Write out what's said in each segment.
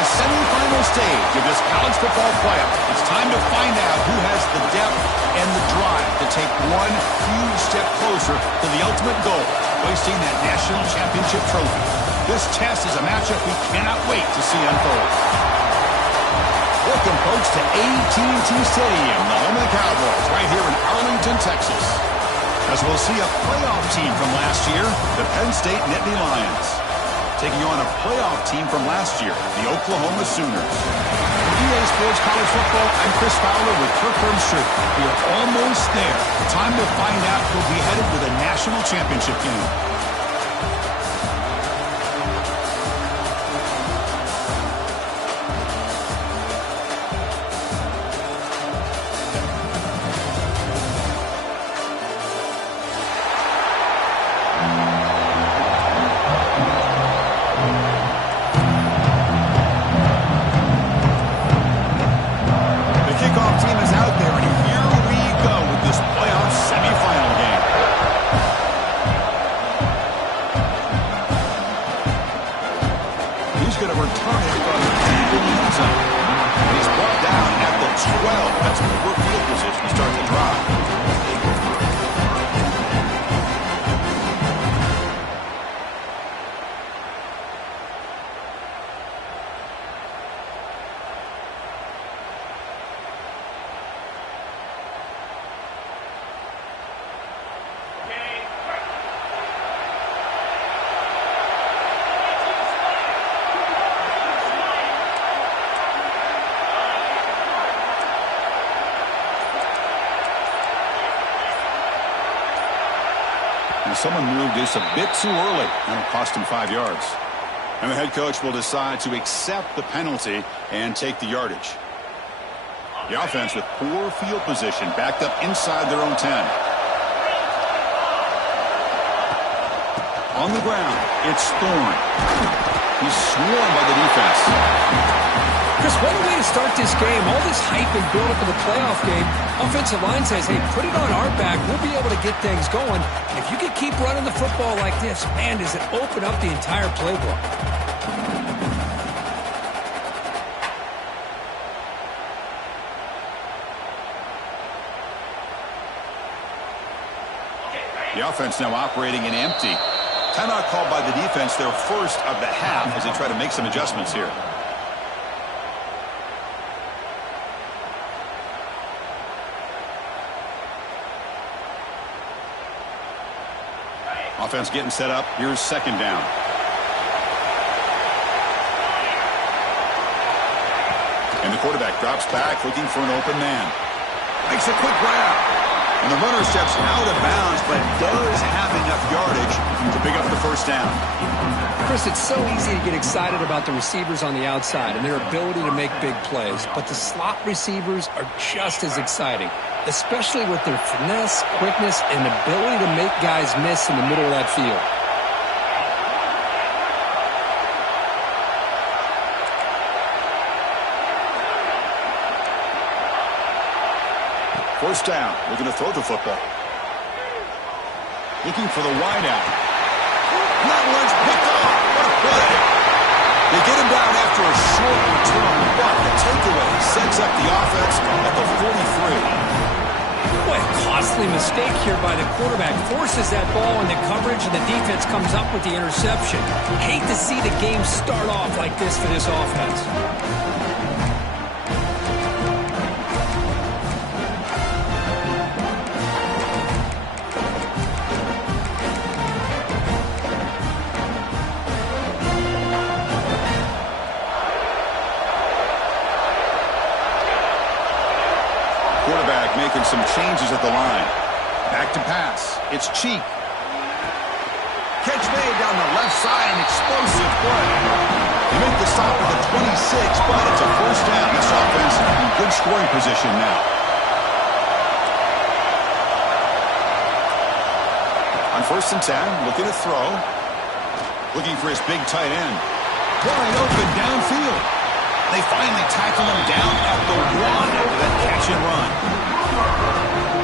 the semifinal stage of this college football playoff. It's time to find out who has the depth and the drive to take one huge step closer to the ultimate goal, hoisting that national championship trophy. This test is a matchup we cannot wait to see unfold. Welcome, folks, to AT&T Stadium, the home of the Cowboys, right here in Arlington, Texas. As we'll see a playoff team from last year, the Penn State Nittany Lions, taking on a playoff team from last year, the Oklahoma Sooners. For EA Sports College Football, I'm Chris Fowler with Kirk Herbstreit. We are almost there. Time to find out who'll be headed to the national championship game. Someone moved this a bit too early, and it cost him 5 yards. And the head coach will decide to accept the penalty and take the yardage. The offense with poor field position, backed up inside their own 10. On the ground, it's Thorne. He's swarmed by the defense. Chris, what a way to start this game. All this hype and build-up of the playoff game. Offensive line says, hey, put it on our back. We'll be able to get things going. And if you can keep running the football like this, man, does it open up the entire playbook. The offense now operating in empty. Timeout called by the defense, their first of the half, as they try to make some adjustments here. Offense getting set up. Here's second down. And the quarterback drops back, looking for an open man. Makes a quick grab. And the runner steps out of bounds, but does have enough yardage to pick up the first down. Chris, it's so easy to get excited about the receivers on the outside and their ability to make big plays. But the slot receivers are just as exciting, especially with their finesse, quickness, and ability to make guys miss in the middle of that field. First down, looking to throw the football. Looking for the wide out. That one's picked off. What a play. They get him down after a short return, but the takeaway sets up the offense at the 43. Boy, a costly mistake here by the quarterback. Forces that ball into coverage, and the defense comes up with the interception. Hate to see the game start off like this for this offense. Making some changes at the line. Back to pass. It's Cheek. Catch made down the left side. An explosive play. They make the stop at the 26, but it's a first down. This offense in good scoring position now. On first and 10, looking to throw. Looking for his big tight end. Wide open downfield. They finally tackle him down at the 1 after that catch and run.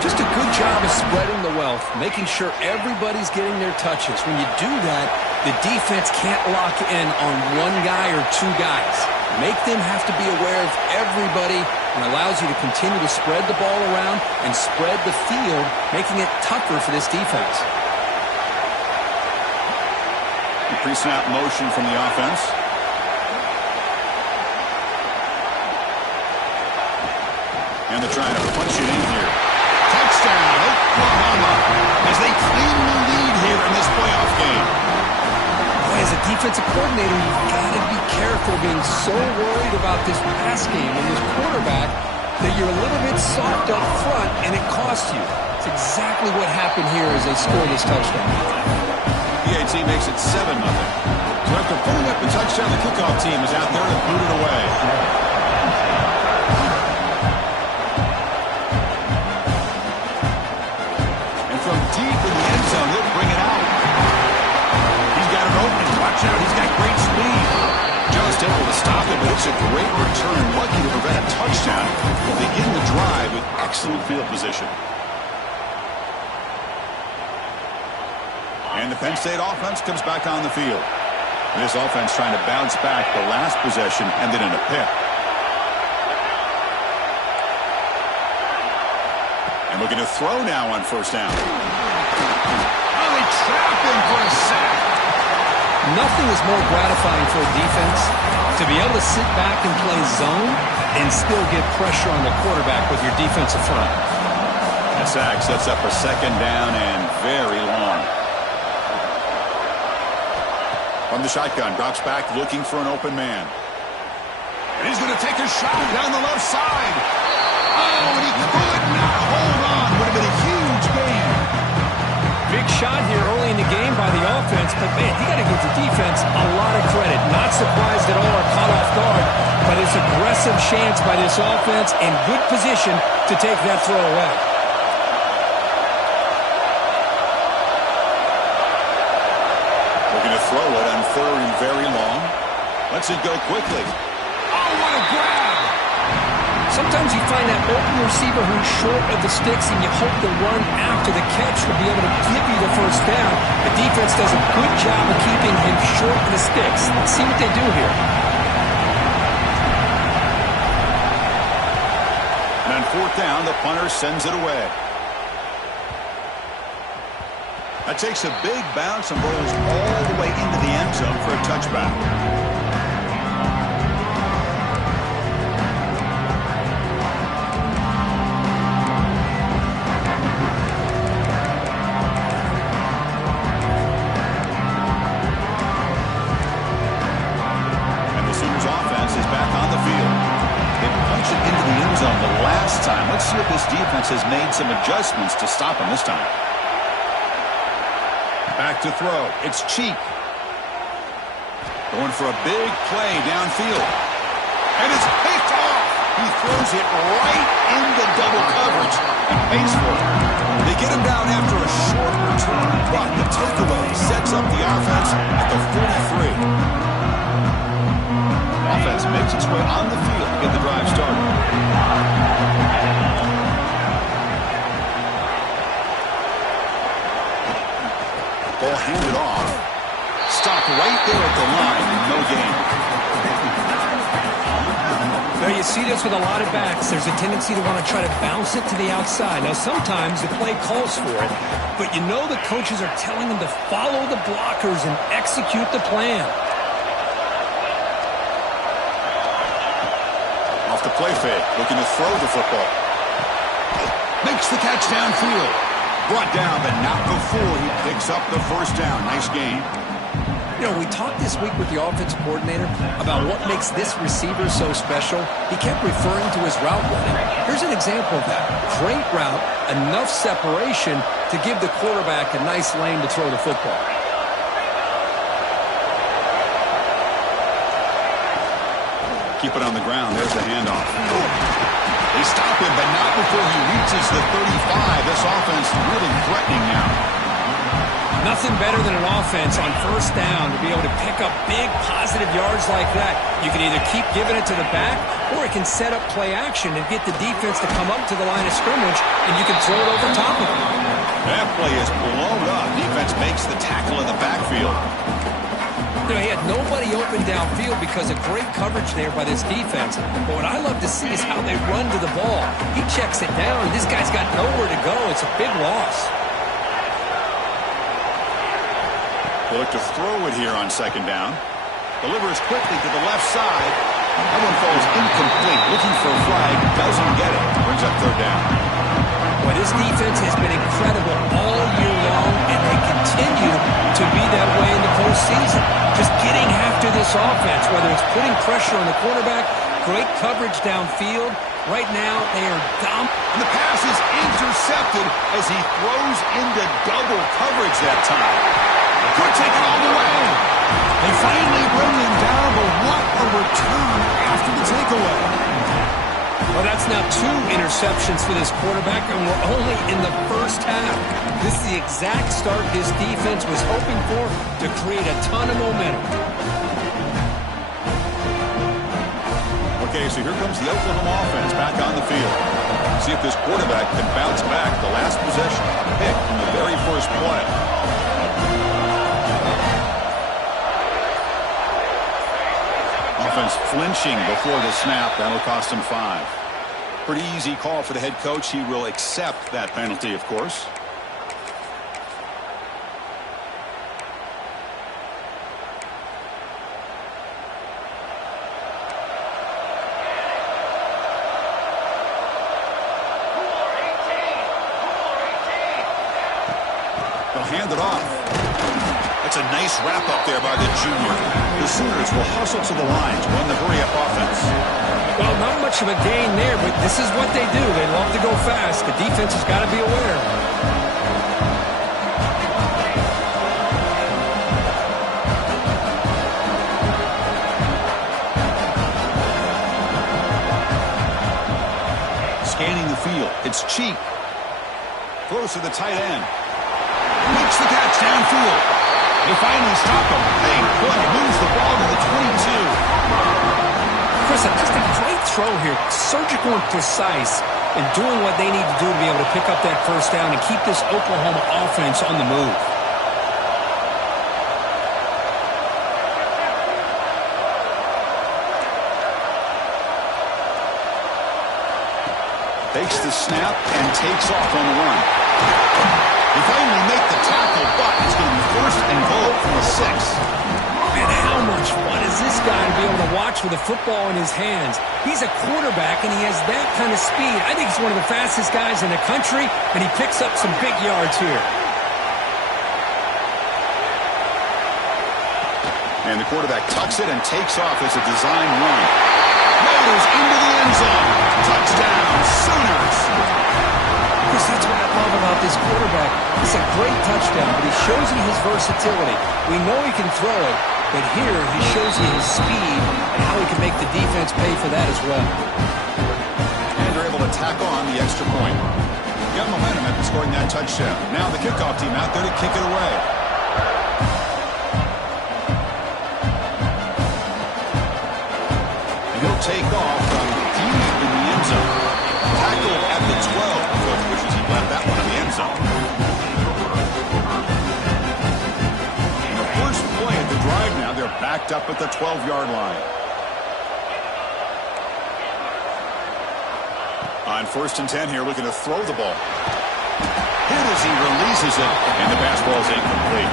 Just a good job of spreading the wealth, making sure everybody's getting their touches. When you do that, the defense can't lock in on one guy or two guys. Make them have to be aware of everybody and allows you to continue to spread the ball around and spread the field, making it tougher for this defense. Pre-snap motion from the offense. And they're trying to punch it in here. Touchdown, Oklahoma, as they claim the lead here in this playoff game. Boy, as a defensive coordinator, you've got to be careful being so worried about this pass game and this quarterback that you're a little bit soft up front and it costs you. It's exactly what happened here as they score this touchdown. PAT makes it 7-0. So after pulling up the touchdown, the kickoff team is out there to boot it away. And from deep in the end zone, he'll bring it out. He's got an opening. Watch out. He's got great speed. Just able to stop it, but it's a great return. Lucky to prevent a touchdown. Will begin the drive with excellent field position. And the Penn State offense comes back on the field. This offense trying to bounce back the last possession, ended in a pick. And looking to throw now on first down. Oh, they trap him for a sack. Nothing is more gratifying for a defense to be able to sit back and play zone and still get pressure on the quarterback with your defensive front. A sack sets up a second down and very long. From the shotgun, drops back looking for an open man. And he's going to take a shot down the left side. Oh, and he could not hold on. Would have been a huge gain. Big shot here early in the game by the offense, but man, you got to give the defense a lot of credit. Not surprised at all or caught off guard, but it's aggressive chance by this offense in good position to take that throw away. Throw it on third and very long. Lets it go quickly. Oh, what a grab! Sometimes you find that open receiver who's short of the sticks and you hope the run after the catch will be able to give you the first down. The defense does a good job of keeping him short of the sticks. Let's see what they do here. And on fourth down, the punter sends it away. That takes a big bounce and rolls all the way into the end zone for a touchback. And the Sooners offense is back on the field. They punched it into the end zone the last time. Let's see if this defense has made some adjustments to stop him this time. Back to throw. It's Cheek. Going for a big play downfield. And it's picked off. He throws it right into double coverage and pays for it. They get him down after a short return, but the takeaway sets up the offense at the 43. Offense makes its way on the field to get the drive started. Ball handed off. Stopped right there at the line and no gain. Now you see this with a lot of backs. There's a tendency to want to try to bounce it to the outside. Now sometimes the play calls for it, but you know the coaches are telling them to follow the blockers and execute the plan. Off the play fake, looking to throw the football. Makes the catch downfield. Brought down, but not before he picks up the first down. Nice game. You know, we talked this week with the offensive coordinator about what makes this receiver so special. He kept referring to his route running. Here's an example of that. Great route, enough separation to give the quarterback a nice lane to throw the football. Keep it on the ground. There's the handoff. They stop him, but not before he reaches the 35. This offense really threatening now. Nothing better than an offense on first down to be able to pick up big positive yards like that. You can either keep giving it to the back, or it can set up play action and get the defense to come up to the line of scrimmage, and you can throw it over top of it. That play is blown up. Defense makes the tackle in the backfield. He had nobody open downfield because of great coverage there by this defense. But what I love to see is how they run to the ball. He checks it down, and this guy's got nowhere to go. It's a big loss. They look to throw it here on second down. Delivers quickly to the left side. That one falls incomplete. Looking for a flag. Doesn't get it. Brings up third down. Well, this defense has been incredible all year long, and they continue to be that way in the postseason. Just getting after this offense, whether it's putting pressure on the quarterback, great coverage downfield. Right now, they are dominant. And the pass is intercepted as he throws into double coverage that time. Could take it all the way. They finally bring him down, but what a return after the takeaway. Well, that's now 2 interceptions for this quarterback, and we're only in the first half. This is the exact start his defense was hoping for to create a ton of momentum. Okay, so here comes the Oklahoma offense back on the field. See if this quarterback can bounce back the last possession. A pick in the very first play. Offense flinching before the snap. That'll cost him 5. Pretty easy call for the head coach. He will accept that penalty, of course. They'll hand it off. That's a nice wrap-up there by the junior. The Sooners will hustle to the line to run the hurry-up offense. Well, not much of a gain there, but this is what they do. They love to go fast. The defense has got to be aware. Scanning the field. It's Cheek. Throws to the tight end. Makes the catch downfield. They finally stop him. Big play. Moves the ball to the 22. Chris, just a great throw here. Surgical and precise in doing what they need to do to be able to pick up that first down and keep this Oklahoma offense on the move. Takes the snap and takes off on the run. They finally make the tackle, but it's going to be first and goal from the 6. Man, how much fun is this guy to be able to watch with a football in his hands? He's a quarterback, and he has that kind of speed. I think he's one of the fastest guys in the country, and he picks up some big yards here. And the quarterback tucks it and takes off as a design run. Motors into the end zone. Touchdown, Sooners. Chris, that's what I love about this quarterback. It's a great touchdown, but he shows you his versatility. We know he can throw it, but here he shows you his speed and how he can make the defense pay for that as well. And they're able to tack on the extra point. Got momentum after scoring that touchdown. Now the kickoff team out there to kick it away. And he'll take off from deep in the end zone. Tackled at the 12. Coach wishes he left that one in the end zone. The first play of the drive now, they're backed up at the 12-yard line. On 1st and 10 here, looking to throw the ball. Hit as he releases it, and the pass ball is incomplete.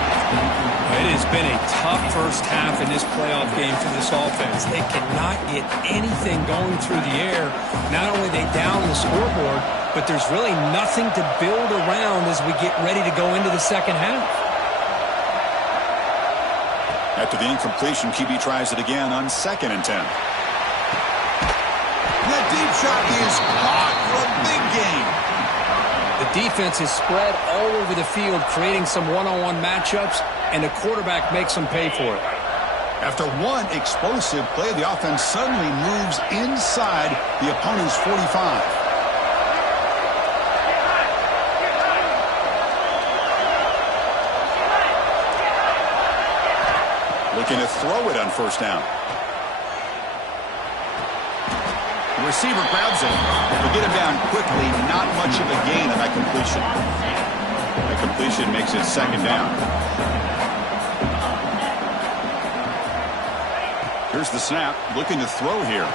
It has been a tough first half in this playoff game for this offense. They cannot get anything going through the air. Not only are they down the scoreboard, but there's really nothing to build around as we get ready to go into the second half. After the incompletion, QB tries it again on 2nd and 10. That deep shot is caught for a big gain. The defense is spread all over the field, creating some one-on-one matchups, and the quarterback makes them pay for it. After one explosive play, the offense suddenly moves inside the opponent's 45. Looking to throw it on 1st down. The receiver grabs it. They'll get him down quickly. Not much of a gain on that completion. That completion makes it 2nd down. Here's the snap, looking to throw here.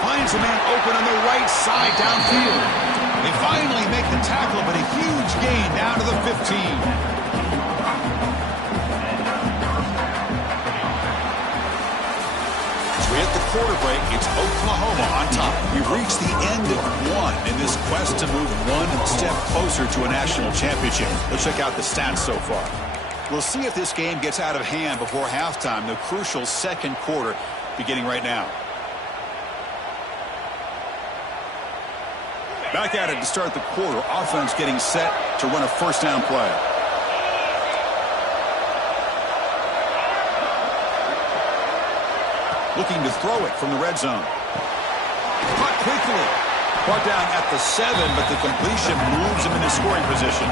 Finds a man open on the right side downfield. They finally make the tackle, but a huge gain down to the 15. We hit the quarter break. It's Oklahoma on top. We've reached the end of one in this quest to move one step closer to a national championship. Let's check out the stats so far. We'll see if this game gets out of hand before halftime, the crucial second quarter beginning right now. Back at it to start the quarter. Offense getting set to run a first down play. Looking to throw it from the red zone. Caught quickly. Brought down at the 7, but the completion moves him into scoring position.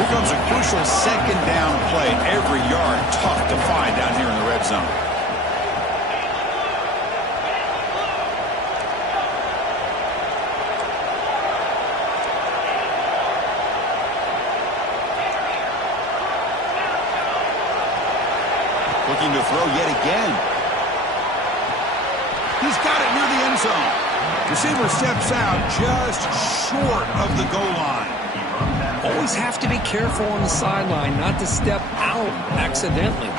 Here comes a crucial second down play. Every yard tough to find down here in the red zone. Looking to throw yet again. He's got it near the end zone. Receiver steps out just short of the goal line. Always have to be careful on the sideline not to step out accidentally.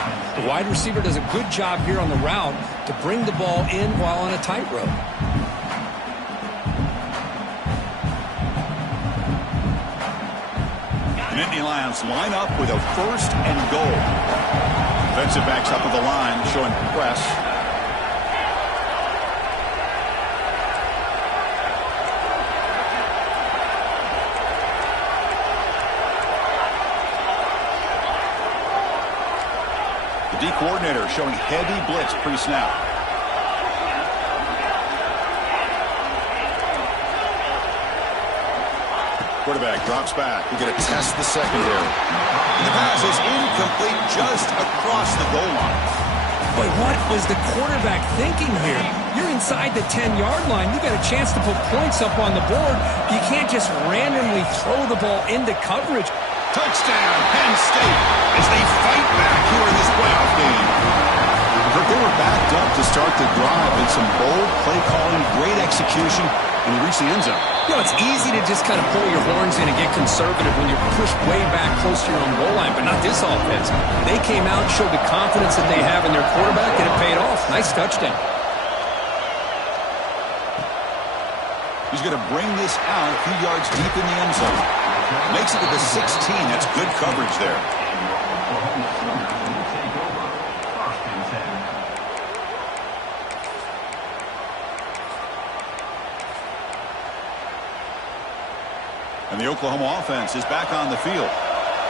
The wide receiver does a good job here on the route to bring the ball in while on a tightrope. The Nittany Lions line up with a first and goal. Defensive backs up at the line showing press. The D coordinator showing heavy blitz pre-snap. Quarterback drops back. We're going to test the secondary. And the pass is incomplete just across the goal line. But what was the quarterback thinking here? You're inside the 10-yard line. You got a chance to put points up on the board. You can't just randomly throw the ball into coverage. Touchdown, Penn State, as they fight back here in this playoff game. But they were backed up to start the drive in some bold play calling, great execution, and they reached the end zone. You know, it's easy to just kind of pull your horns in and get conservative when you're pushed way back close to your own goal line, but not this offense. They came out, showed the confidence that they have in their quarterback, and it paid off. Nice touchdown. He's going to bring this out a few yards deep in the end zone. Makes it to the 16. That's good coverage there. And the Oklahoma offense is back on the field.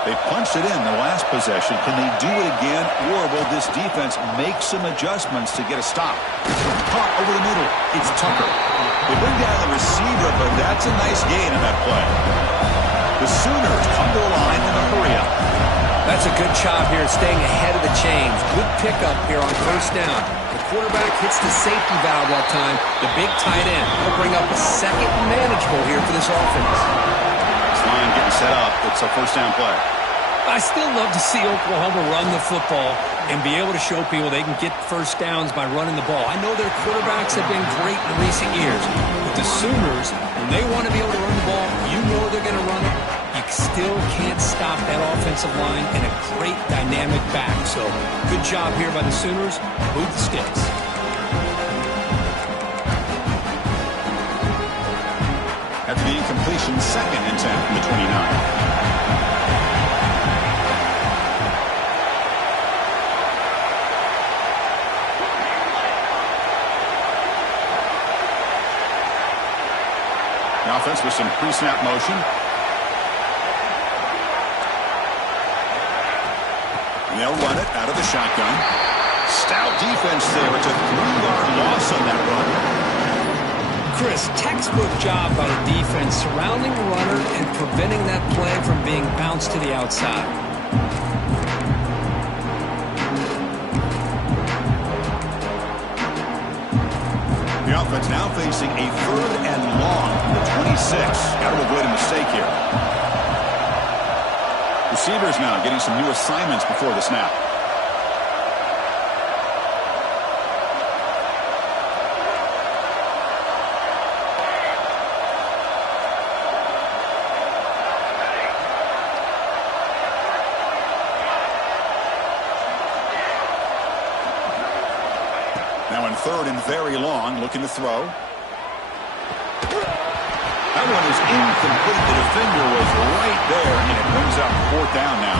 They punched it in the last possession. Can they do it again, or will this defense make some adjustments to get a stop? Caught over the middle. It's Tucker. They bring down the receiver, but that's a nice gain in that play. The Sooners come to the line in a hurry-up. That's a good job here, staying ahead of the chains. Good pickup here on first down. The quarterback hits the safety valve that time. The big tight end will bring up a second manageable here for this offense. This line getting set up. It's a first down play. I still love to see Oklahoma run the football and be able to show people they can get first downs by running the ball. I know their quarterbacks have been great in recent years, but the Sooners, when they want to be able to run the ball, you know they're going to run it. You still can't stop that offensive line and a great dynamic back. So good job here by the Sooners. Move the sticks. After the incompletion, 2nd and 10 from the 29. The offense with some pre-snap motion. And they'll run it out of the shotgun. Stout defense there. It's a 3-yard loss on that run. Chris, textbook job by the defense surrounding the runner and preventing that play from being bounced to the outside. The offense now facing a 3rd and long from the 26. Got to avoid a mistake here. Receivers now getting some new assignments before the snap. Now in third and very long, looking to throw. That one is incomplete. The defender was right there, and it brings up fourth down now.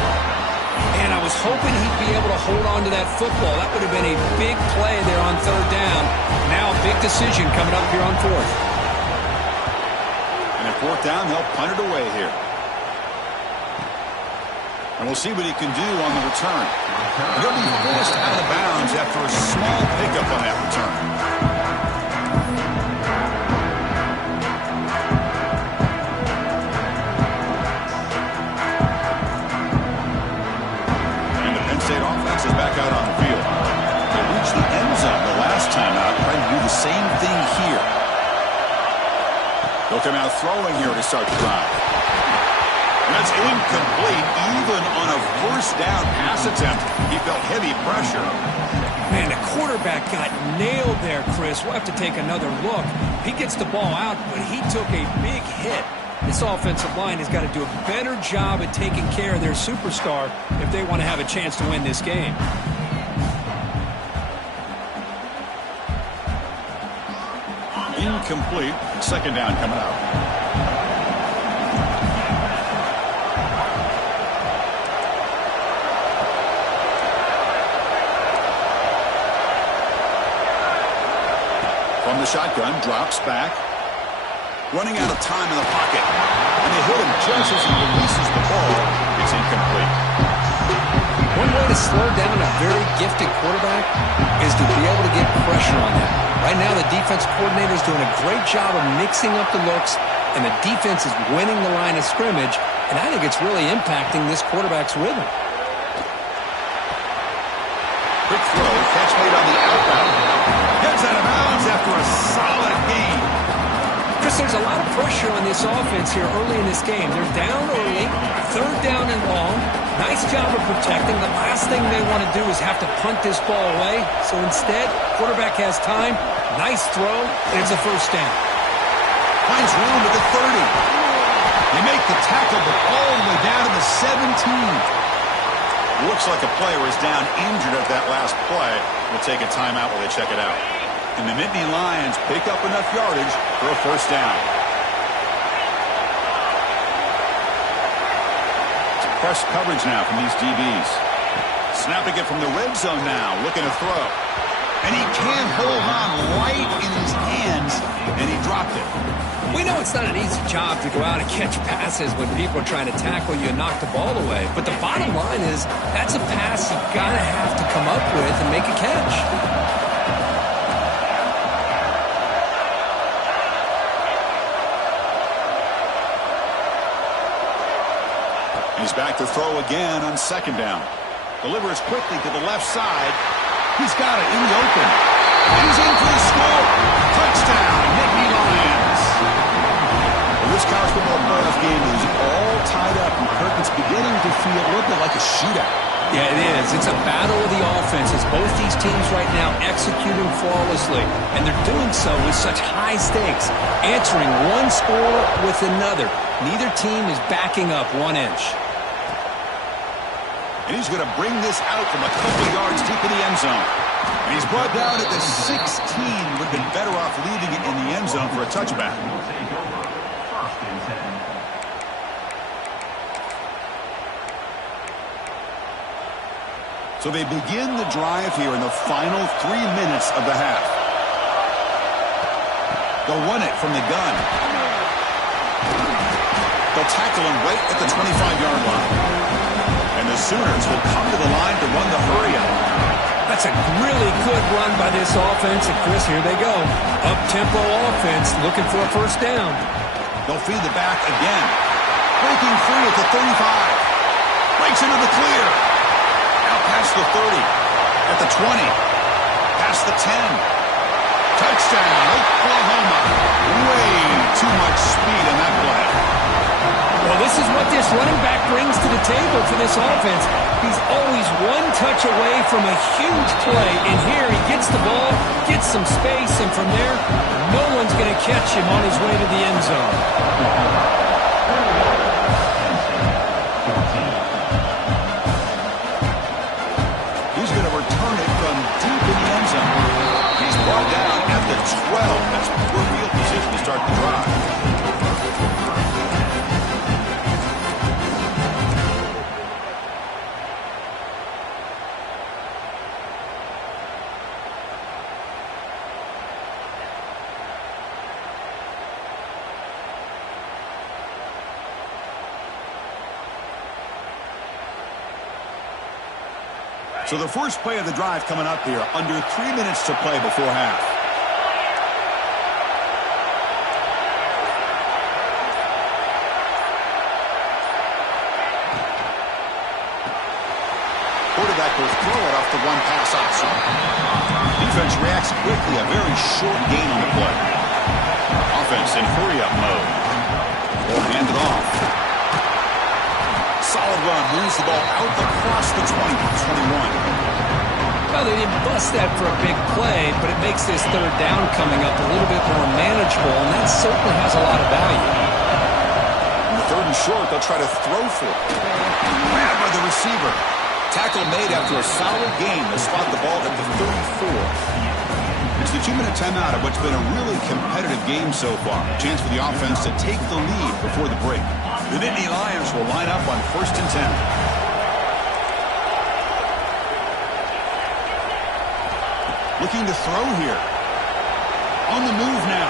And I was hoping he'd be able to hold on to that football. That would have been a big play there on third down. Now a big decision coming up here on fourth. And at fourth down, they'll punt it away here. And we'll see what he can do on the return. And he'll be forced out of bounds after a small pickup on that return. State offense is back out on the field. They reached the end zone the last time out, trying to do the same thing here. They'll come out throwing here to start the drive. And that's incomplete. Even on a first down pass attempt, he felt heavy pressure. Man, the quarterback got nailed there, Chris. We'll have to take another look. He gets the ball out, but he took a big hit. This offensive line has got to do a better job at taking care of their superstar if they want to have a chance to win this game. Incomplete. Second down coming out. From the shotgun, drops back. Running out of time in the pocket. And they hit him just as he releases the ball. It's incomplete. One way to slow down a very gifted quarterback is to be able to get pressure on them. Right now, the defense coordinator is doing a great job of mixing up the looks, and the defense is winning the line of scrimmage, and I think it's really impacting this quarterback's rhythm. Quick throw, catch made on the outbound. Gets out of bounds after a solid gain. Chris, there's a lot of pressure on this offense here early in this game. They're down early, third down and long. Nice job of protecting. The last thing they want to do is have to punt this ball away. So instead, quarterback has time. Nice throw, and it's a first down. Finds room at the 30. They make the tackle, but all the way down to the 17. Looks like a player is down injured at that last play. We'll take a timeout while they check it out. And the Nittany Lions pick up enough yardage for a first down. It's press coverage now from these DBs. Snapping it from the red zone now, looking to throw. And he can't hold on right in his hands, and he dropped it. We know it's not an easy job to go out and catch passes when people are trying to tackle you and knock the ball away. But the bottom line is that's a pass you got to have to come up with and make a catch. He's back to throw again on second down. Delivers quickly to the left side. He's got it in the open. And he's in for the score. Touchdown, Nittany Lions. Well, this college football playoff game is all tied up, and Kirk, it's beginning to feel a little bit like a shootout. Yeah, it is. It's a battle of the offenses. Both these teams right now executing flawlessly, and they're doing so with such high stakes, answering one score with another. Neither team is backing up 1 inch. And he's going to bring this out from a couple yards deep in the end zone. And he's brought down at the 16. Would have been better off leaving it in the end zone for a touchback. So they begin the drive here in the final 3 minutes of the half. They'll run it from the gun. They'll tackle him right at the 25-yard line. And the Sooners will come to the line to run the hurry-up. That's a really good run by this offense. And, Chris, here they go. Up-tempo offense looking for a first down. They'll feed the back again. Breaking free at the 35. Breaks into the clear. Out past the 30. At the 20. Past the 10. Touchdown, Oklahoma. Way too much speed in that play. Well, this is what this running back brings to the table for this offense. He's always one touch away from a huge play. And here he gets the ball, gets some space, and from there, no one's going to catch him on his way to the end zone. He's going to return it from deep in the end zone. He's That's poor field position to start the drive. So the first play of the drive coming up here, under 3 minutes to play before half. Quarterback will throw it off the one-pass option. Defense reacts quickly, a very short gain on the play. Offense in hurry-up mode. They'll hand it off. Solid run, moves the ball out across the 20-21. Well, they didn't bust that for a big play, but it makes this third down coming up a little bit more manageable, and that certainly has a lot of value. In the third and short, they'll try to throw for it. Grabbed by the receiver. Tackle made after a solid gain to spot the ball at the 34. It's the 2-minute timeout of what's been a really competitive game so far. A chance for the offense to take the lead before the break. The Nittany Lions will line up on 1st and 10. Looking to throw here. On the move now.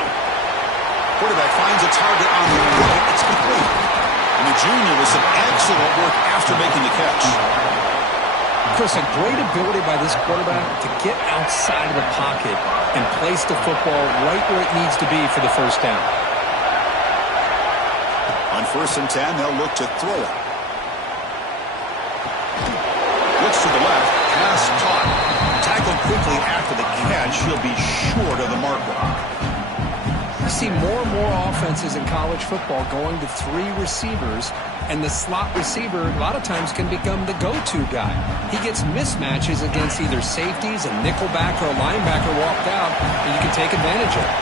Quarterback finds a target on the right. It's complete. And the junior with some excellent work after making the catch. Chris, a great ability by this quarterback to get outside of the pocket and place the football right where it needs to be for the first down. On 1st and 10, they'll look to throw it. Looks to the left. Pass caught. Tackled quickly after the catch. He'll be short of the marker. You see more and more offenses in college football going to 3 receivers, and the slot receiver a lot of times can become the go-to guy. He gets mismatches against either safeties, a nickelback, or a linebacker walked out, and you can take advantage of it.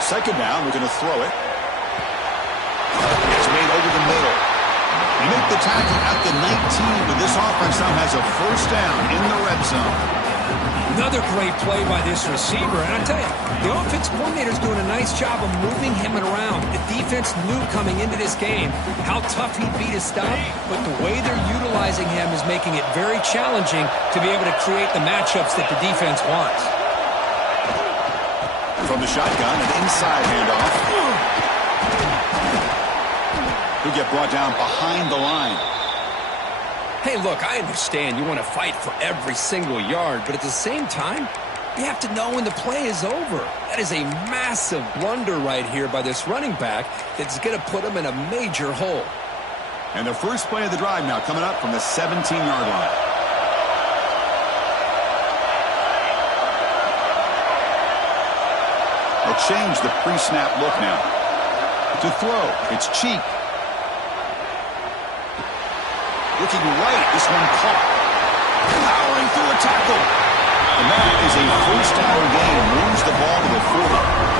Second down, we're going to throw it. It's made over the middle. You make the tackle at the 19, but this offense now has a first down in the red zone. Another great play by this receiver, and I tell you, the offense coordinator's doing a nice job of moving him around. The defense knew coming into this game how tough he'd be to stop, but the way they're utilizing him is making it very challenging to be able to create the matchups that the defense wants. From the shotgun, an inside handoff. He'll get brought down behind the line. Hey, look, I understand you want to fight for every single yard, but at the same time, you have to know when the play is over. That is a massive blunder right here by this running back that's going to put him in a major hole. And the first play of the drive now coming up from the 17-yard line. They'll change the pre-snap look now. To throw, it's Cheek. Looking right, this one caught. Powering through a tackle. And that is a first down gain. Moves the ball to the 40.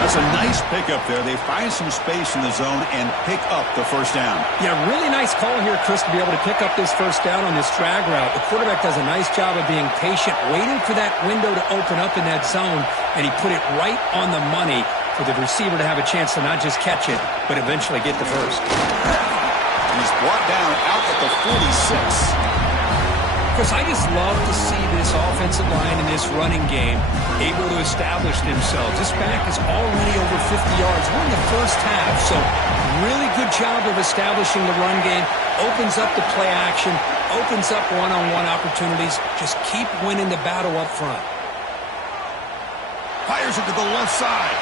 That's a nice pickup there. They find some space in the zone and pick up the first down. Yeah, really nice call here, Chris, to be able to pick up this first down on this drag route. The quarterback does a nice job of being patient, waiting for that window to open up in that zone, and he put it right on the money for the receiver to have a chance to not just catch it, but eventually get the first. He's brought down out at the 46. Chris, I just love to see this offensive line in this running game able to establish themselves. This back is already over 50 yards. We're in the first half, so really good job of establishing the run game. Opens up the play action, opens up one-on-one opportunities. Just keep winning the battle up front. Fires it to the left side.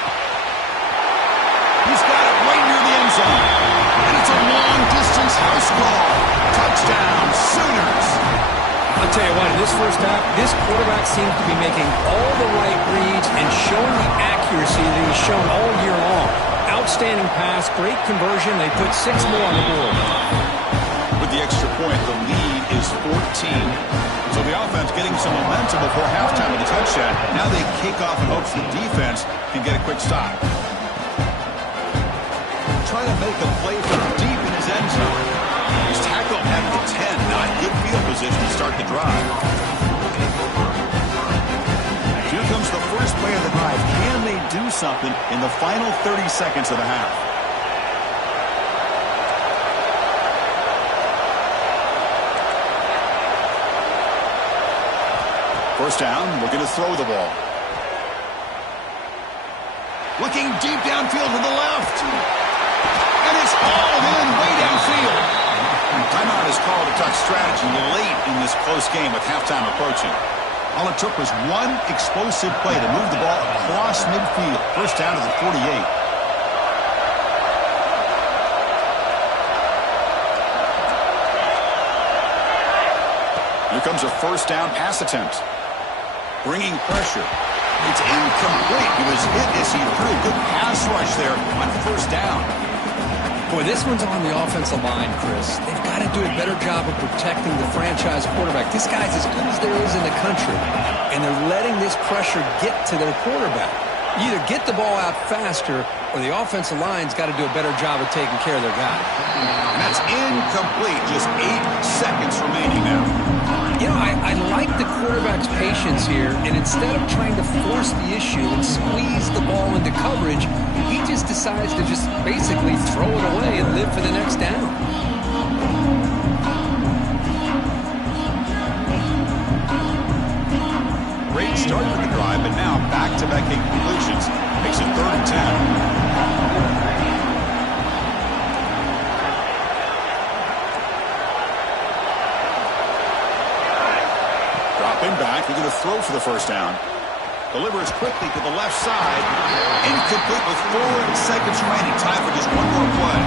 He's got it right near the end zone. And it's a long-distance house call. Touchdown, Sooners. I'll tell you what, in this first half, this quarterback seems to be making all the right reads and showing the accuracy that he's shown all year long. Outstanding pass, great conversion. They put 6 more on the board. With the extra point, the lead is 14. So the offense getting some momentum before halftime with a touchdown. Now they kick off in hopes the defense can get a quick stop. Trying to make a play from deep in his end zone. He's tackled at the 10. Not good field position to start the drive. Here comes the first play of the drive. Can they do something in the final 30 seconds of the half? First down, looking to throw the ball. Looking deep downfield to the left. And it's hauled in way downfield. Timeout is called to talk strategy late in this close game with halftime approaching. All it took was one explosive play to move the ball across midfield. First down to the 48. Here comes a first down pass attempt. Bringing pressure. It's incomplete. He was hit as he threw. Good pass rush there on first down. Boy, this one's on the offensive line, Chris. They've got to do a better job of protecting the franchise quarterback. This guy's as good as there is in the country, and they're letting this pressure get to their quarterback. You either get the ball out faster, or the offensive line's got to do a better job of taking care of their guy. And that's incomplete. Just 8 seconds remaining now. You know, I like the quarterback's patience here, and instead of trying to force the issue and squeeze the ball into coverage, he just decides to just basically throw it away and live for the next down. Great start to the drive, but now back-to-back incompletions makes it 3rd and 10. Back, we're going to throw for the first down. Delivers quickly to the left side. Incomplete with 4 seconds remaining. Time for just one more play.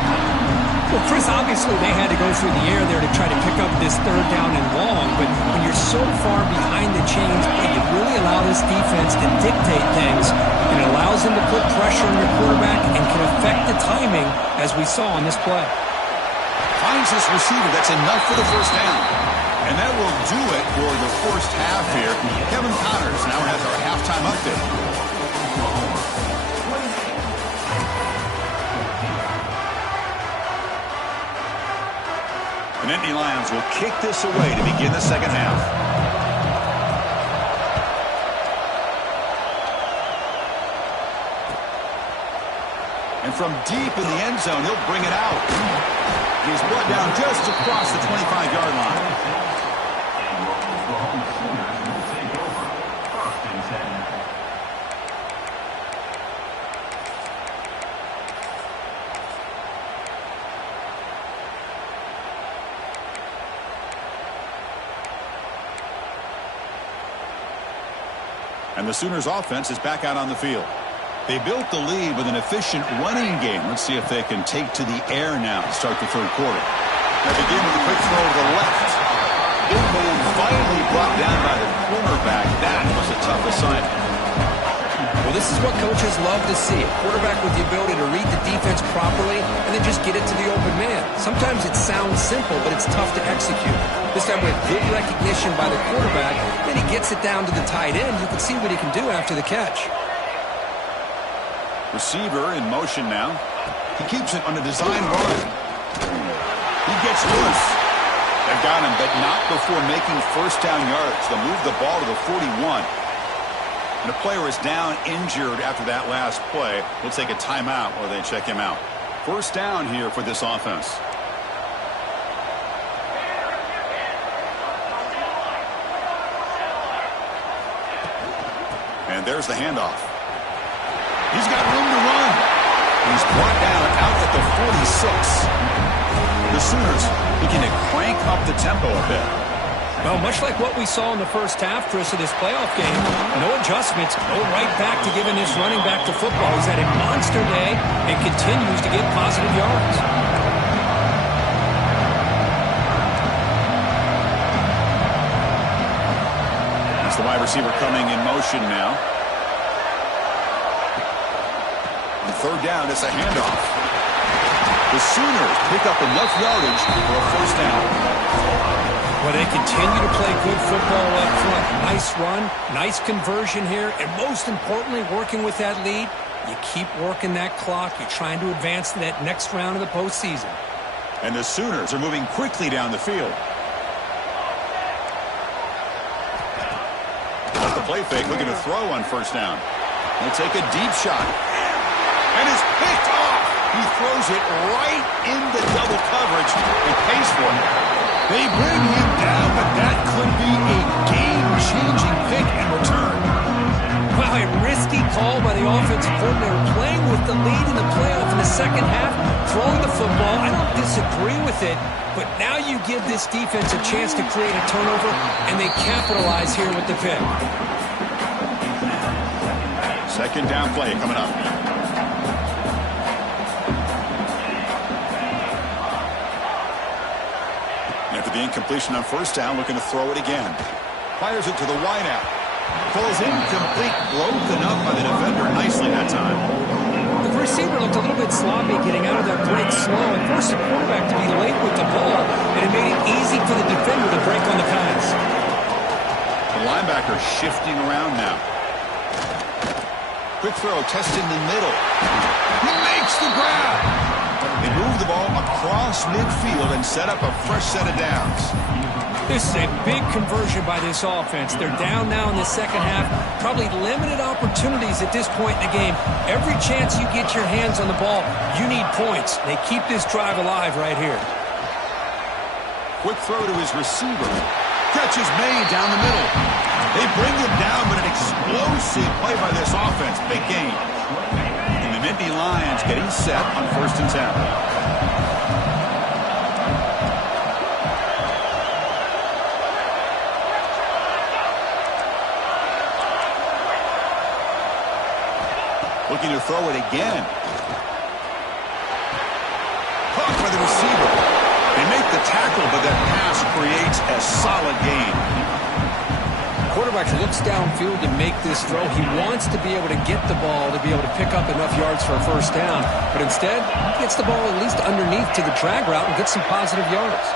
Well, Chris, obviously they had to go through the air there to try to pick up this 3rd down and long, but when you're so far behind the chains, you really allow this defense to dictate things, and it allows them to put pressure on your quarterback and can affect the timing, as we saw on this play. Finds this receiver. That's enough for the first down. And that will do it for the first half here. Kevin Connors now has our halftime update. The Nittany Lions will kick this away to begin the second half. And from deep in the end zone, he'll bring it out. He's brought down just across the 25-yard line. And the Sooners offense is back out on the field. They built the lead with an efficient running game. Let's see if they can take to the air now to start the third quarter. They begin with a quick throw to the left. Big man finally brought down by the cornerback. That was a tough assignment. Well, this is what coaches love to see. A quarterback with the ability to read the defense properly and then just get it to the open man. Sometimes it sounds simple, but it's tough to execute. This time with good recognition by the quarterback, then he gets it down to the tight end. You can see what he can do after the catch. Receiver in motion now. He keeps it on a design run. He gets loose. They've got him, but not before making first down yards. They'll move the ball to the 41. And the player is down injured after that last play. We'll take a timeout while they check him out. First down here for this offense. And there's the handoff. He's got room to run. He's brought down out at the 46. The Sooners begin to crank up the tempo a bit. Well, much like what we saw in the first half, Chris, of this playoff game, no adjustments, go right back to giving this running back to football. He's had a monster day and continues to get positive yards. That's the wide receiver coming in motion now. On third down, it's a handoff. The Sooners pick up enough yardage for a first down. Well, they continue to play good football up front. Nice run, nice conversion here, and most importantly, working with that lead, you keep working that clock. You're trying to advance to that next round of the postseason. And the Sooners are moving quickly down the field. play fake, looking to throw on first down. He'll take a deep shot. And it's picked off. He throws it right into double coverage and pays for it. They bring him down, but that could be a game-changing pick in return. Wow, a risky call by the offensive coordinator, playing with the lead in the playoff in the second half, throwing the football. I don't disagree with it, but now you give this defense a chance to create a turnover, and they capitalize here with the pick. Second down play coming up. After the incompletion on first down, looking to throw it again. Fires it to the wideout. Falls incomplete, broken up by the defender nicely that time. The receiver looked a little bit sloppy getting out of that break slow and forced the quarterback to be late with the ball, and it made it easy for the defender to break on the pass. The linebacker shifting around now. Quick throw, testing the middle. He makes the grab. They move the ball across midfield and set up a fresh set of downs. This is a big conversion by this offense. They're down now in the second half. Probably limited opportunities at this point in the game. Every chance you get your hands on the ball, you need points. They keep this drive alive right here. Quick throw to his receiver. Catch is made down the middle. They bring him down, but an explosive play by this offense. Big game. And the Nittany Lions getting set on 1st and 10. Looking to throw it again. Caught by the receiver. They make the tackle, but that pass creates a solid gain. Quarterback looks downfield to make this throw. He wants to be able to get the ball to be able to pick up enough yards for a first down. But instead, he gets the ball at least underneath to the drag route and gets some positive yards.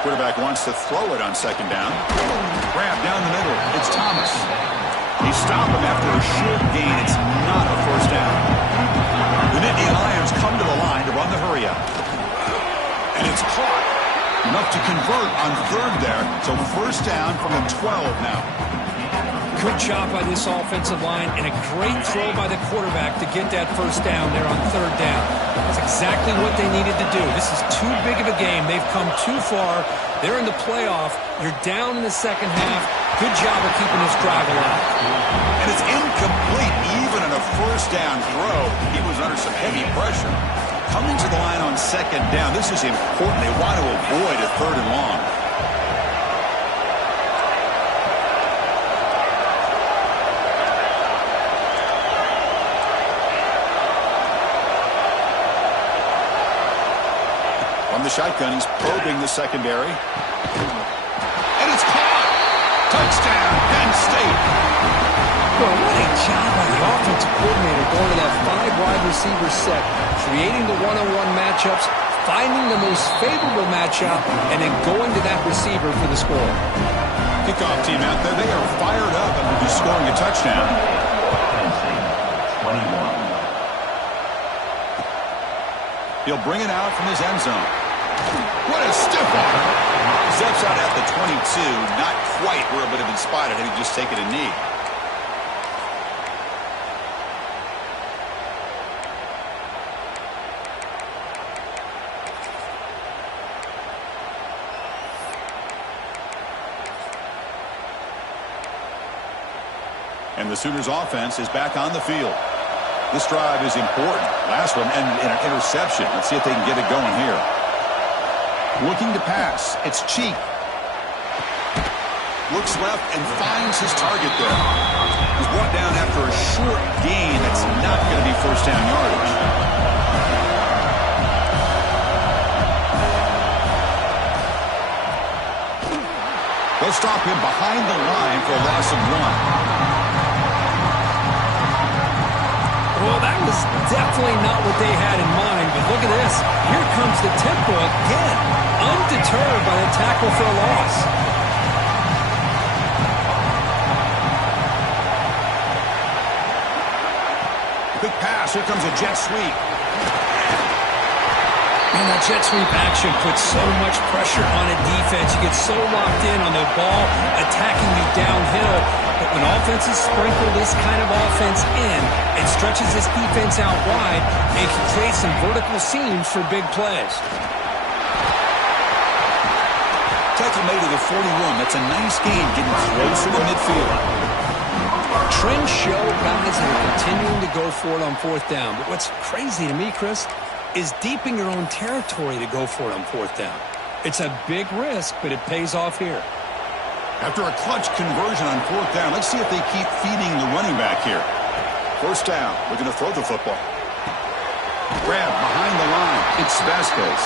Quarterback wants to throw it on second down. Grab down the middle. It's Thomas. They stop him after a short gain. It's not a first down. The Nittany Lions come to the line to run the hurry up. And it's caught. Enough to convert on third there. So first down from the 12 now. Good job by this offensive line and a great throw by the quarterback to get that first down there on third down. That's exactly what they needed to do. This is too big of a game. They've come too far. They're in the playoff. You're down in the second half. Good job of keeping this drive alive. And it's incomplete even on a first down throw. He was under some heavy pressure. Coming to the line on second down. This is important. They want to avoid a third and long. The shotgun, he's probing the secondary. And it's caught! Touchdown, Penn State! Well, what a job by the offensive coordinator going to that 5-wide receiver set, creating the one-on-one matchups, finding the most favorable matchup, and then going to that receiver for the score. Kickoff team out there, they are fired up and will be scoring a touchdown. 21. He'll bring it out from his end zone. What a stiff arm. Steps out at the 22. Not quite where it would have been spotted had he just taken a knee. And the Sooners offense is back on the field. This drive is important. Last one and an interception. Let's see if they can get it going here. Looking to pass. It's Cheek. Looks left and finds his target there. He's brought down after a short gain. That's not going to be first down yardage. They'll stop him behind the line for a loss of 1. Well, that was definitely not what they had in mind, but look at this. Here comes the tempo again, undeterred by the tackle for a loss. Quick pass. Here comes a jet sweep. And that jet sweep action puts so much pressure on a defense. You get so locked in on the ball attacking you downhill. But when offenses sprinkle this kind of offense in, it stretches this defense out wide and can create some vertical seams for big plays. Tackle made to the 41. That's a nice gain, getting closer to midfield. Trends show guys that are continuing to go for it on fourth down. But what's crazy to me, Chris, is deep in your own territory to go for it on fourth down. It's a big risk, but it pays off here. After a clutch conversion on fourth down, let's see if they keep feeding the running back here. First down, looking to throw the football. Grab behind the line. It's Vasquez.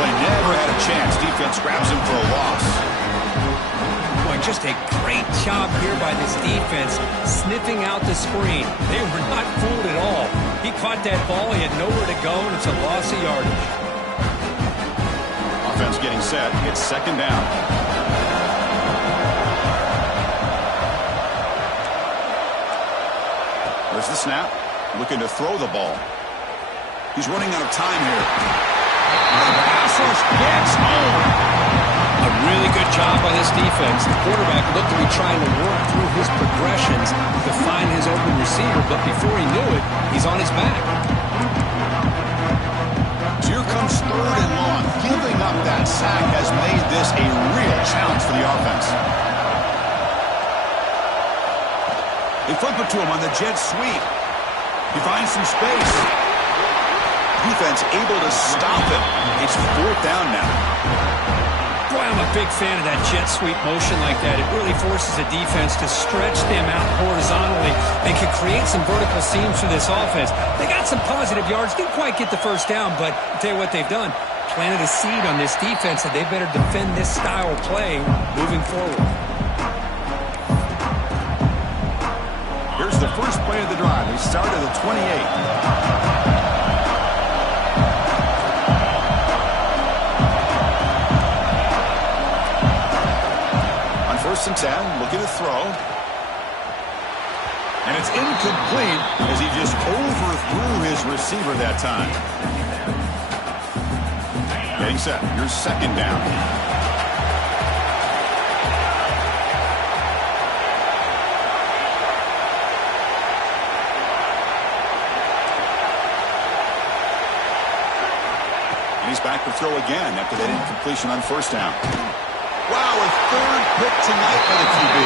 Play never had a chance. Defense grabs him for a loss. Boy, just a great job here by this defense, sniffing out the screen. They were not fooled at all. He caught that ball. He had nowhere to go, and it's a loss of yardage. Offense getting set. It's second down. There's the snap. Looking to throw the ball. He's running out of time here. The pass rush gets home. A really good job by this defense. The quarterback looked to be trying to work through his progressions to find his open receiver, but before he knew it, he's on his back. So here comes third and long. Giving up that sack has made this a real challenge for the offense. They flip it to him on the jet sweep. He finds some space. Defense able to stop it. It's fourth down now. Boy, I'm a big fan of that jet sweep motion like that. It really forces a defense to stretch them out horizontally and can create some vertical seams for this offense. They got some positive yards. Didn't quite get the first down, but I'll tell you what they've done. Planted a seed on this defense that they better defend this style of play moving forward. Here's the first play of the drive. They start at the 28. First and 10, looking to throw. And it's incomplete as he just overthrew his receiver that time. Getting set. Here's second down. And he's back to throw again after that incompletion on first down. Wow, a third pick tonight by the QB.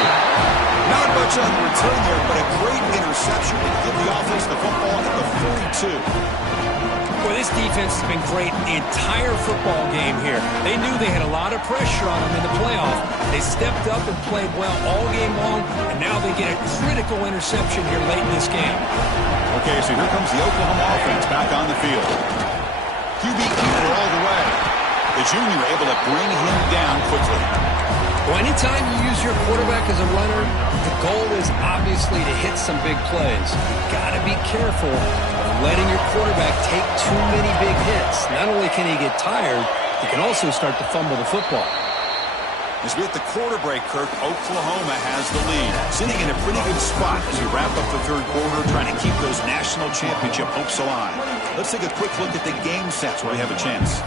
Not much on the return there, but a great interception to give the offense the football at the 42. Boy, this defense has been great the entire football game here. They knew they had a lot of pressure on them in the playoff. They stepped up and played well all game long, and now they get a critical interception here late in this game. Okay, so here comes the Oklahoma offense back on the field. QB keeper all the way. The junior able to bring him down quickly. Well, anytime you use your quarterback as a runner, the goal is obviously to hit some big plays. Got to be careful of letting your quarterback take too many big hits. Not only can he get tired, he can also start to fumble the football. As we hit the quarter break, Kirk, Oklahoma has the lead. Sitting in a pretty good spot as we wrap up the third quarter, trying to keep those national championship hopes alive. Let's take a quick look at the game sets where we have a chance.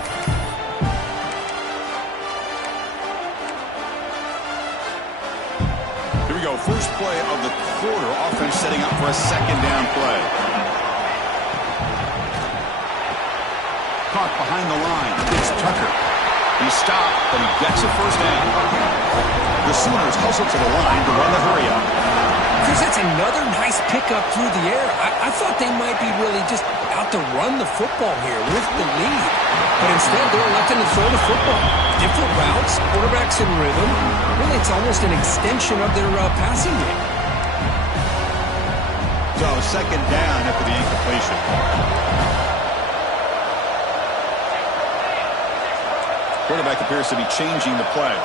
First play of the quarter, offense setting up for a second down play. Caught behind the line. It's Tucker. He stopped, but he gets a first down. The Sooners hustle to the line to run the hurry up. Chris, that's another nice pickup through the air. I thought they might be really just out to run the football here with the lead. But instead, they're electing to throw the football. Different routes, quarterbacks in rhythm. Really, it's almost an extension of their passing game. So, second down after the incompletion. Quarterback appears to be changing the play.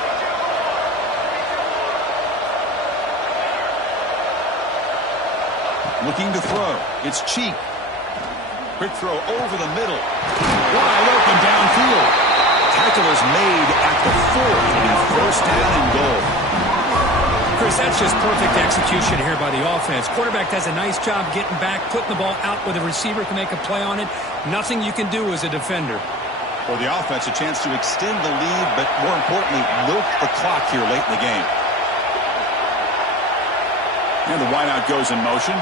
Looking to throw. It's Cheek. Quick throw over the middle. Wide open downfield. Tackle is made at the 4th, and first down and goal. Chris, that's just perfect execution here by the offense. Quarterback does a nice job getting back, putting the ball out where the receiver can make a play on it. Nothing you can do as a defender. For the offense, a chance to extend the lead, but more importantly, milk the clock here late in the game. And the wideout goes in motion.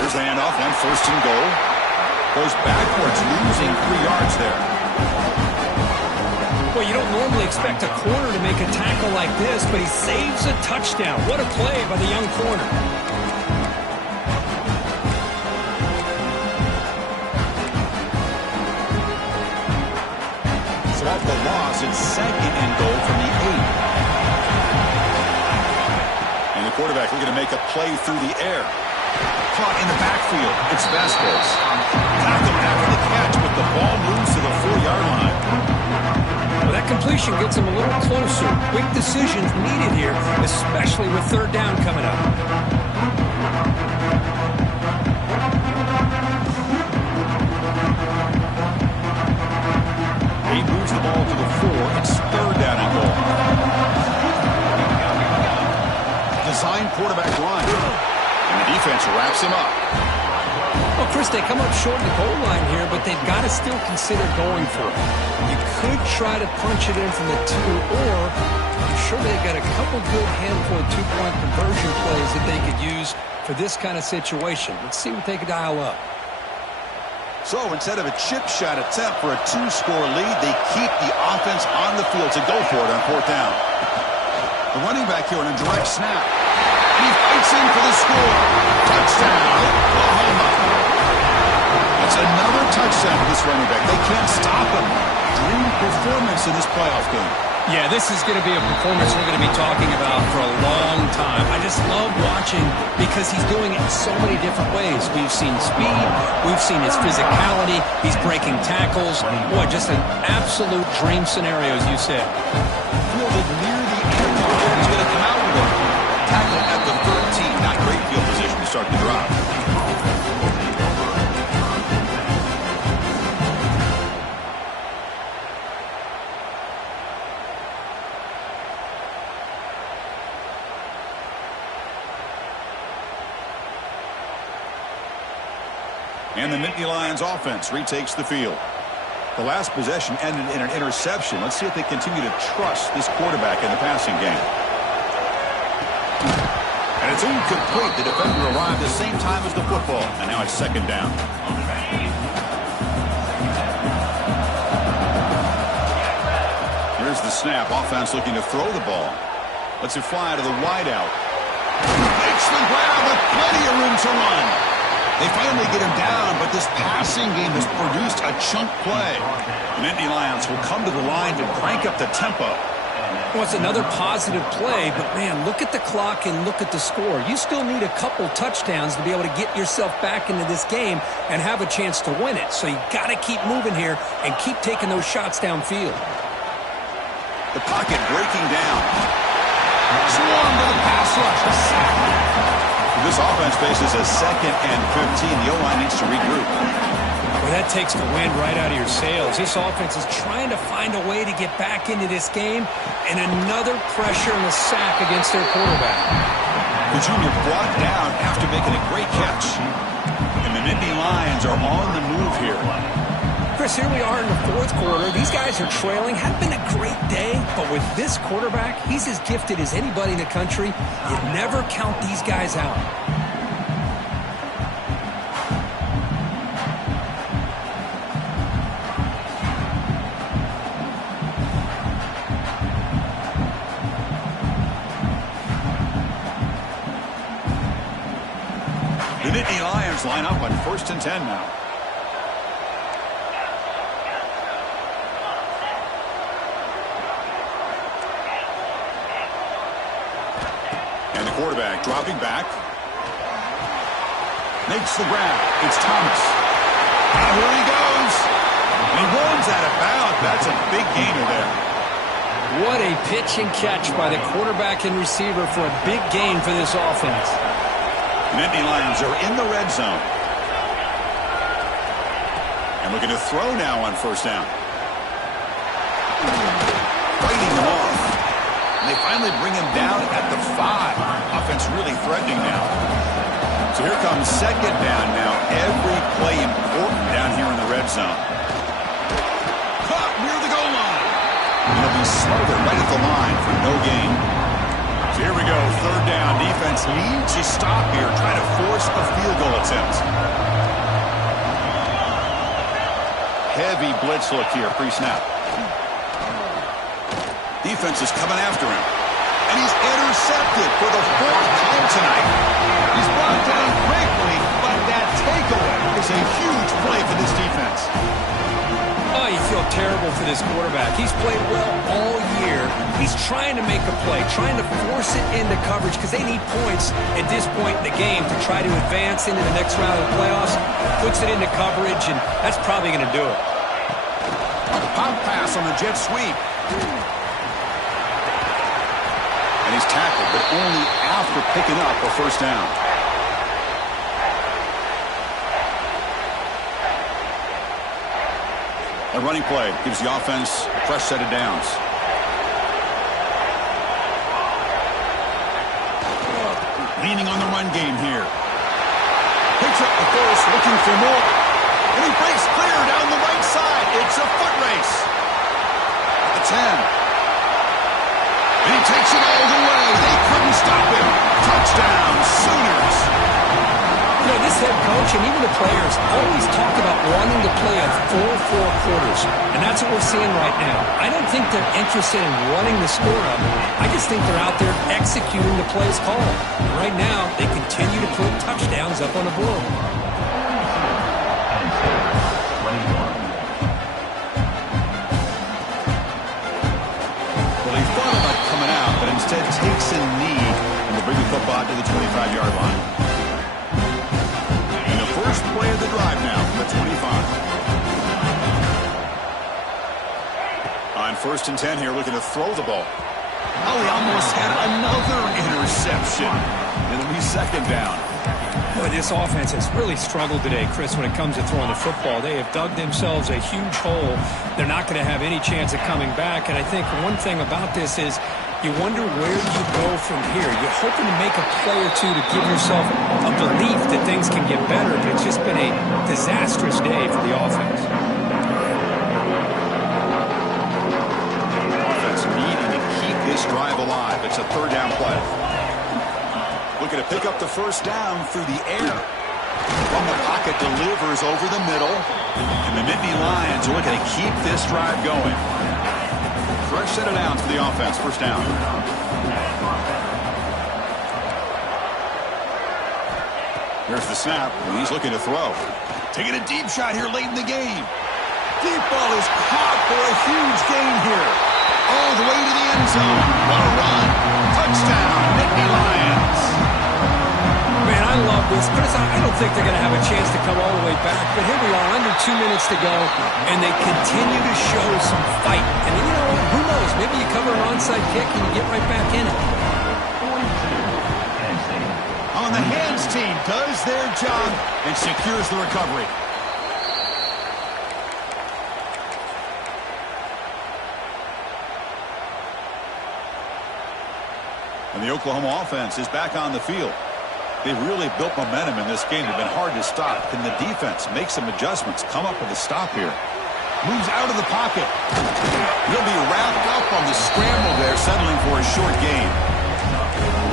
Here's the handoff, and first and goal. Goes backwards, losing 3 yards there. Well, you don't normally expect a corner to make a tackle like this, but he saves a touchdown. What a play by the young corner. So off the loss, it's second and goal from the 8. And the quarterback looking to make a play through the air. Caught in the backfield. It's Vasquez. Tackled after the catch, but the ball moves to the 4-yard line. Well, that completion gets him a little closer. Quick decisions needed here, especially with third down coming up. He moves the ball to the 4. It's third down and goal. Design quarterback run. And the defense wraps him up. Well, Chris, they come up short of the goal line here, but they've got to still consider going for it. You could try to punch it in from the 2, or I'm sure they've got a couple good handful of 2-point conversion plays that they could use for this kind of situation. Let's see what they could dial up. So instead of a chip shot attempt for a 2-score lead, they keep the offense on the field to go for it on 4th down. The running back here on a direct snap. He fights in for the score. Touchdown, Oklahoma. That's another touchdown for this running back. They can't stop him. Dream performance in this playoff game. Yeah, this is going to be a performance we're going to be talking about for a long time. I just love watching because he's doing it in so many different ways. We've seen speed. We've seen his physicality. He's breaking tackles. Boy, just an absolute dream scenario, as you said. Fielded near the end. He's going to come out with it. Tackled at the 13. Not great field position to start the drive. And the Nittany Lions offense retakes the field. The last possession ended in an interception. Let's see if they continue to trust this quarterback in the passing game. And it's incomplete. The defender arrived the same time as the football. And now it's second down. Here's the snap. Offense looking to throw the ball. Lets it fly to the wideout. Makes the grab with plenty of room to run. They finally get him down, but this passing game has produced a chunk play. The Nittany Lions will come to the line to crank up the tempo. Well, it's another positive play, but, man, look at the clock and look at the score. You still need a couple touchdowns to be able to get yourself back into this game and have a chance to win it. So you got to keep moving here and keep taking those shots downfield. The pocket breaking down. Swarm to the pass rush. A sack. This offense faces a 2nd and 15. The O-line needs to regroup. Well, that takes the wind right out of your sails. This offense is trying to find a way to get back into this game, and another pressure and a sack against their quarterback. The junior brought down after making a great catch. And the Nittany Lions are on the move here. Chris, here we are in the 4th quarter. These guys are trailing. Hadn't been a great day, but with this quarterback, he's as gifted as anybody in the country. You never count these guys out. The Nittany Lions line up on 1st and 10 now. Quarterback dropping back. Makes the grab. It's Thomas. And here he goes. And he runs out of bounds. That's a big gainer there. What a pitch and catch by the quarterback and receiver for a big gain for this offense. The Nittany Lions are in the red zone. And looking to throw now on 1st down. Fighting them off. And they finally bring him down at the 5. Offense really threatening now. So here comes 2nd down now. Every play important down here in the red zone. Slover right at the line for no gain. So here we go, third down. Defense needs a stop here, trying to force a field goal attempt. Heavy blitz look here, pre-snap. Defense is coming after him. And he's intercepted for the fourth time tonight. He's brought down quickly, but that takeaway is a huge play for this defense. Oh, you feel terrible for this quarterback. He's played well all year. He's trying to make a play, trying to force it into coverage because they need points at this point in the game to try to advance into the next round of the playoffs. Puts it into coverage, and that's probably going to do it. Pop pass on the jet sweep. And he's tackled, but only after picking up a first down. A running play gives the offense a fresh set of downs. Leaning on the run game here. Picks up the force, looking for more. And he breaks clear down the right side. It's a foot race. The 10. And he takes it all the way. They couldn't stop him. Touchdown, Sooners. You know, this head coach and even the players always talk about wanting to play a full 4 quarters. And that's what we're seeing right now. I don't think they're interested in running the score up. I just think they're out there executing the plays called. And right now, they continue to put touchdowns up on the board. Well, he thought about coming out, but instead takes a knee and will bring the football to the 25-yard line. First play of the drive now from the 25. On 1st and 10 here, looking to throw the ball. Oh, he almost had another interception. It'll be second down. Boy, this offense has really struggled today, Chris, when it comes to throwing the football. They have dug themselves a huge hole. They're not going to have any chance of coming back. And I think one thing about this is you wonder where you go from here. You're hoping to make a play or two to give yourself a belief that things can get better, but it's just been a disastrous day for the offense. Offense needing to keep this drive alive. It's a third down play. Looking to pick up the first down through the air. From the pocket, delivers over the middle. And the Nittany Lions are looking to keep this drive going. Fresh set of downs for the offense. First down. Here's the snap. He's looking to throw. Taking a deep shot here late in the game. Deep ball is caught for a huge gain here. All the way to the end zone. What a run. Touchdown, Nittany Lions. Man, I love this. Chris, I don't think they're going to have a chance to come all the way back. But here we are, under 2 minutes to go, and they continue to show some fight. And you know what? Who knows? Maybe you cover an onside kick and you get right back in it. On the hands team does their job and secures the recovery. And the Oklahoma offense is back on the field. They've really built momentum in this game. They've been hard to stop. Can the defense make some adjustments? Come up with a stop here. Moves out of the pocket. He'll be wrapped up on the scramble there, settling for a short gain.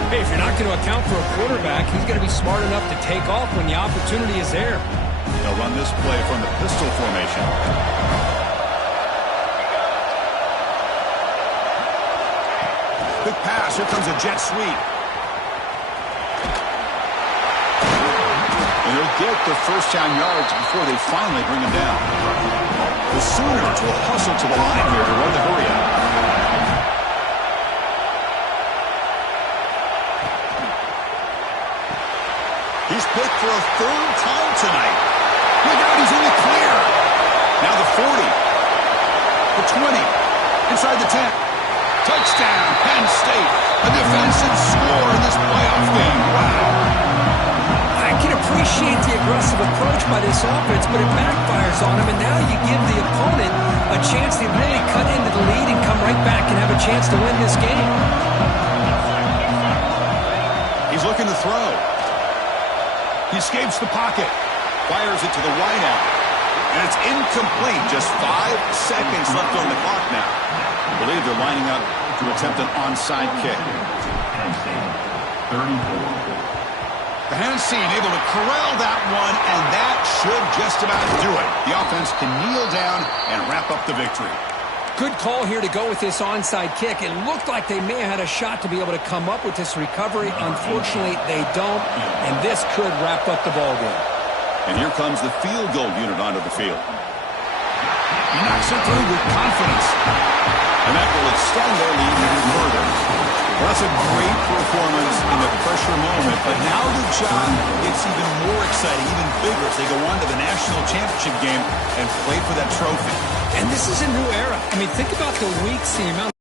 Hey, if you're not going to account for a quarterback, he's going to be smart enough to take off when the opportunity is there. They'll run this play from the pistol formation. Quick pass. Here comes a jet sweep. And they'll get the first down yards before they finally bring him down. The Sooners will hustle to the line here to run the hurry up. He's picked for a third time tonight. Look out, he's in the clear. Now the 40. The 20. Inside the 10. Touchdown, Penn State. A defensive score in this playoff game. Wow. I can appreciate the aggressive approach by this offense, but it backfires on him, and now you give the opponent a chance to really cut into the lead and come right back and have a chance to win this game. He's looking to throw. He escapes the pocket. Fires it to the wideout. And it's incomplete. Just 5 seconds left on the clock now. I believe they're lining up to attempt an onside kick. The Hennessy able to corral that one, and that should just about do it. The offense can kneel down and wrap up the victory. Good call here to go with this onside kick. It looked like they may have had a shot to be able to come up with this recovery. Unfortunately, they don't, and this could wrap up the ballgame. And here comes the field goal unit onto the field. He knocks it through with confidence. And that will extend their lead even further. Well, that's a great performance in the pressure moment. But now the job gets even more exciting, even bigger as they go on to the national championship game and play for that trophy. And this is a new era. I mean, think about the weeks, the amount.